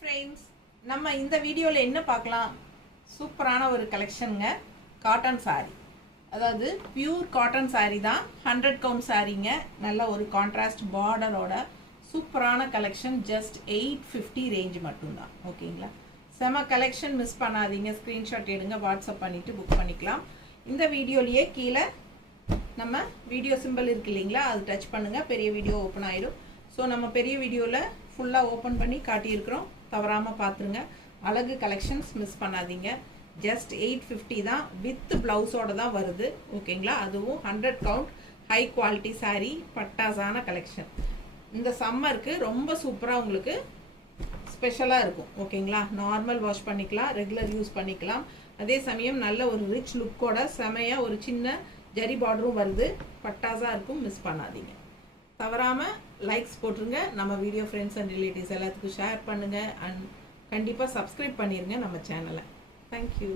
Friends நம்ம இந்த வீடியோல என்ன பார்க்கலாம் சூப்பரான ஒரு கலெக்ஷன்ங்க காட்டன் saree அதாவது பியூர் காட்டன் saree தான் 100 கவுண்ட் சாரீங்க நல்ல ஒரு கான்ட்ராஸ்ட் பார்டரோட சூப்பரான கலெக்ஷன் ஜஸ்ட் 850 ரேஞ்ச் மட்டும் தான் ஓகேங்களா செம கலெக்ஷன் மிஸ் பண்ணாதீங்க ஸ்கிரீன்ஷாட் எடுங்க வாட்ஸ்அப் பண்ணிட்டு புக் பண்ணிக்கலாம் இந்த வீடியோலயே கீழ நம்ம வீடியோ சிம்பல் இருக்கு இல்லீங்களா அது டச் பண்ணுங்க பெரிய வீடியோ ஓபன் ஆயிடும் சோ நம்ம பெரிய வீடியோல ஃபுல்லா ஓபன் பண்ணி காட்டி இருக்கோம் தவறாம பாத்துருங்க அழகு கலெக்ஷன்ஸ் மிஸ் பண்ணாதீங்க just 850 தான் வித் ப்ளவுஸோட தான் வருது ஓகேங்களா அதுவும் 100 கவுண்ட் ஹை குவாலிட்டி saree பட்டாசான கலெக்ஷன் இந்த சம்மருக்கு ரொம்ப சூப்பரா உங்களுக்கு ஸ்பெஷலா இருக்கும் ஓகேங்களா நார்மல் வாஷ் பண்ணிக்கலாம் ரெகுலர் யூஸ் பண்ணிக்கலாம் அதே சமயம் நல்ல ஒரு ரிச் லுக்கோட செமையா ஒரு சின்ன ஜரி பார்டரும் வருது பட்டாசா இருக்கும் மிஸ் பண்ணாதீங்க தவறாம லைக்ஸ் போட்டுருங்க நம்ம வீடியோ ஃப்ரெண்ட்ஸ் அண்ட் ரிலேட்டிவ்ஸ் எல்லாத்துக்கும் ஷேர் பண்ணுங்க and கண்டிப்பா சப்ஸ்கிரைப் பண்ணிருங்க நம்ம சேனலை Thank you.